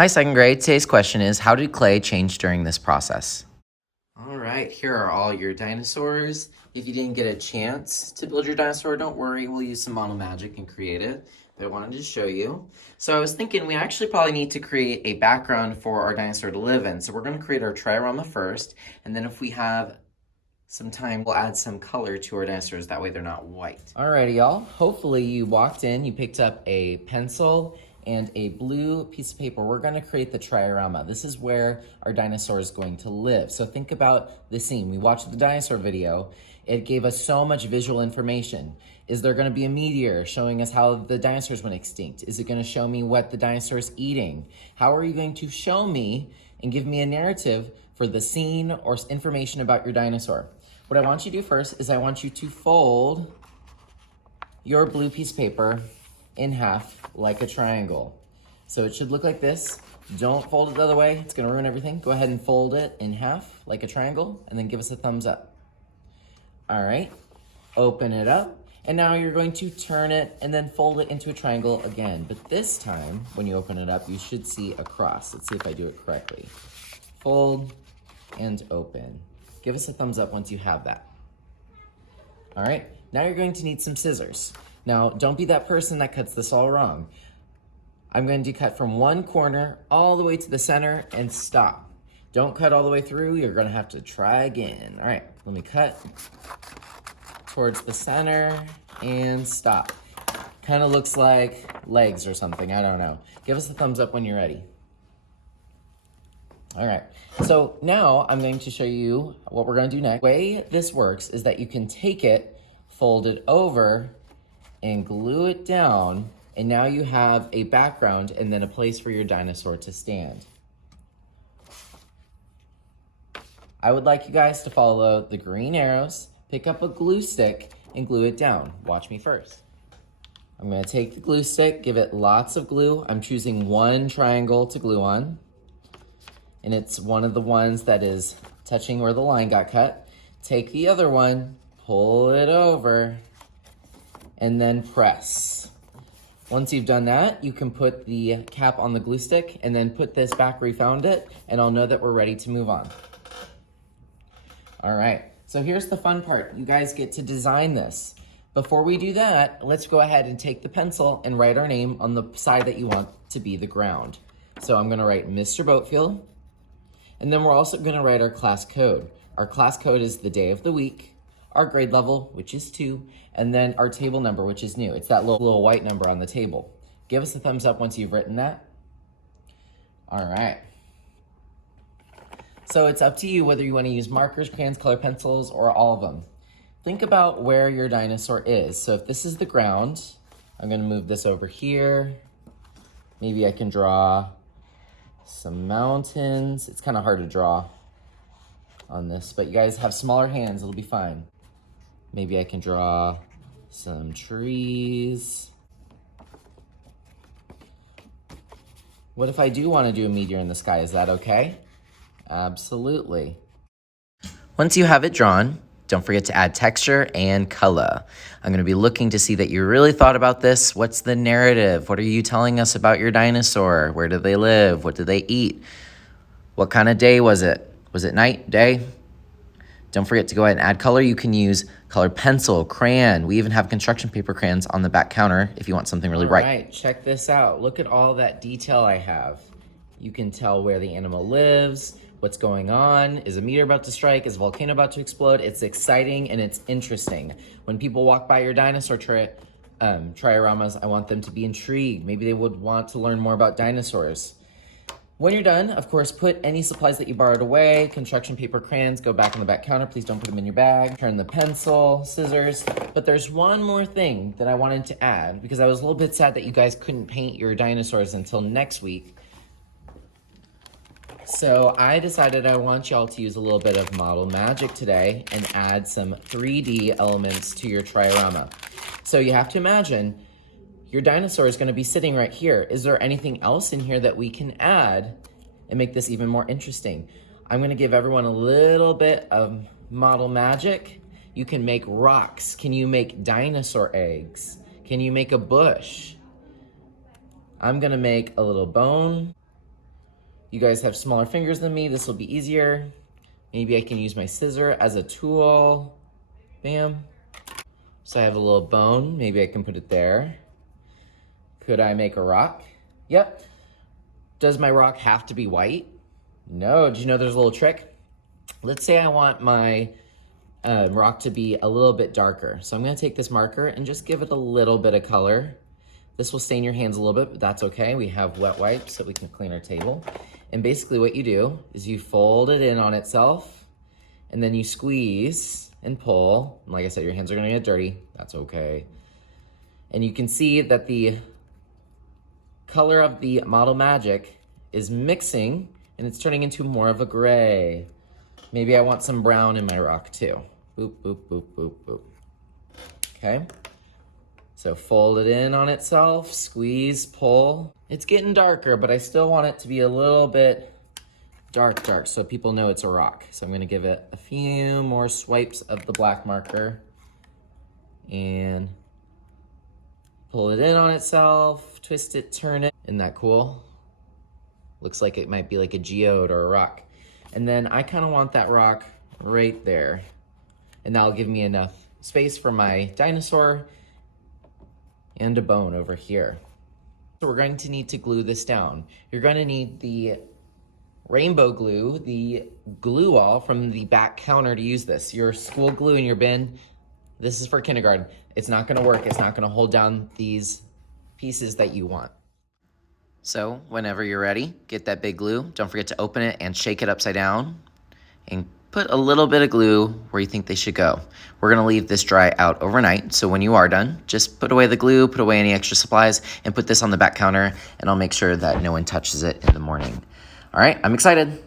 Hi, second grade. Today's question is, how did clay change during this process? All right, here are all your dinosaurs. If you didn't get a chance to build your dinosaur, don't worry. We'll use some model magic and create it. But I wanted to show you. So I was thinking we actually probably need to create a background for our dinosaur to live in. So we're going to create our Triorama first. And then if we have some time, we'll add some color to our dinosaurs. That way they're not white. Alrighty, y'all. Hopefully you walked in, you picked up a pencil and a blue piece of paper. We're going to create the Triorama. This is where our dinosaur is going to live. So think about the scene. We watched the dinosaur video. It gave us so much visual information. Is there going to be a meteor showing us how the dinosaurs went extinct? Is it going to show me what the dinosaur is eating? How are you going to show me and give me a narrative for the scene or information about your dinosaur? What I want you to do first is I want you to fold your blue piece of paper in half like a triangle. So it should look like this. Don't fold it the other way. It's gonna ruin everything. Go ahead and fold it in half like a triangle and then give us a thumbs up. All right, open it up. And now you're going to turn it and then fold it into a triangle again. But this time, when you open it up, you should see a cross. Let's see if I do it correctly. Fold and open. Give us a thumbs up once you have that. All right, now you're going to need some scissors. Now, don't be that person that cuts this all wrong. I'm going to cut from one corner all the way to the center and stop. Don't cut all the way through. You're going to have to try again. All right, let me cut towards the center and stop. Kind of looks like legs or something. I don't know. Give us a thumbs up when you're ready. All right, so now I'm going to show you what we're going to do next. The way this works is that you can take it, fold it over, and glue it down, and now you have a background and then a place for your dinosaur to stand. I would like you guys to follow the green arrows, pick up a glue stick, and glue it down. Watch me first. I'm gonna take the glue stick, give it lots of glue. I'm choosing one triangle to glue on, and it's one of the ones that is touching where the line got cut. Take the other one, pull it over, and then press. Once you've done that, you can put the cap on the glue stick and then put this back where you found it, and I'll know that we're ready to move on. All right, so here's the fun part. You guys get to design this. Before we do that, let's go ahead and take the pencil and write our name on the side that you want to be the ground. So I'm gonna write Mr. Boatfield, and then we're also gonna write our class code. Our class code is the day of the week, our grade level, which is 2, and then our table number, which is new. It's that little white number on the table. Give us a thumbs up once you've written that. All right. So it's up to you whether you want to use markers, crayons, color pencils, or all of them. Think about where your dinosaur is. So if this is the ground, I'm going to move this over here. Maybe I can draw some mountains. It's kind of hard to draw on this, but you guys have smaller hands, it'll be fine. Maybe I can draw some trees. What if I do want to do a meteor in the sky? Is that okay? Absolutely. Once you have it drawn, don't forget to add texture and color. I'm going to be looking to see that you really thought about this. What's the narrative? What are you telling us about your dinosaur? Where do they live? What do they eat? What kind of day was it? Was it night, day? Don't forget to go ahead and add color. You can use colored pencil, crayon. We even have construction paper crayons on the back counter if you want something really bright. All right, check this out. Look at all that detail I have. You can tell where the animal lives, what's going on. Is a meteor about to strike? Is a volcano about to explode? It's exciting and it's interesting. When people walk by your dinosaur trioramas, I want them to be intrigued. Maybe they would want to learn more about dinosaurs. When you're done, of course, put any supplies that you borrowed away, construction paper, crayons, go back on the back counter. Please don't put them in your bag. Turn the pencil, scissors. But there's one more thing that I wanted to add because I was a little bit sad that you guys couldn't paint your dinosaurs until next week. So I decided I want y'all to use a little bit of model magic today and add some 3D elements to your Triorama. So you have to imagine your dinosaur is going to be sitting right here. Is there anything else in here that we can add and make this even more interesting? I'm going to give everyone a little bit of model magic. You can make rocks. Can you make dinosaur eggs? Can you make a bush? I'm going to make a little bone. You guys have smaller fingers than me. This will be easier. Maybe I can use my scissor as a tool. Bam. So I have a little bone. Maybe I can put it there. Could I make a rock? Yep. Does my rock have to be white? No. Do you know there's a little trick? Let's say I want my rock to be a little bit darker. So I'm gonna take this marker and just give it a little bit of color. This will stain your hands a little bit, but that's okay. We have wet wipes so we can clean our table. And basically what you do is you fold it in on itself and then you squeeze and pull. And like I said, your hands are gonna get dirty. That's okay. And you can see that the color of the Model Magic is mixing and it's turning into more of a gray. Maybe I want some brown in my rock too. Boop, boop, boop, boop, boop. Okay. So fold it in on itself, squeeze, pull. It's getting darker, but I still want it to be a little bit dark, so people know it's a rock. So I'm gonna give it a few more swipes of the black marker and pull it in on itself, twist it, turn it. Isn't that cool? Looks like it might be like a geode or a rock. And then I kind of want that rock right there. And that'll give me enough space for my dinosaur and a bone over here. So we're going to need to glue this down. You're going to need the rainbow glue, the glue all from the back counter to use this. Your school glue in your bin, this is for kindergarten. It's not gonna work. It's not gonna hold down these pieces that you want. So whenever you're ready, get that big glue. Don't forget to open it and shake it upside down and put a little bit of glue where you think they should go. We're gonna leave this dry out overnight, so when you are done, just put away the glue, put away any extra supplies, and put this on the back counter, and I'll make sure that no one touches it in the morning. All right, I'm excited.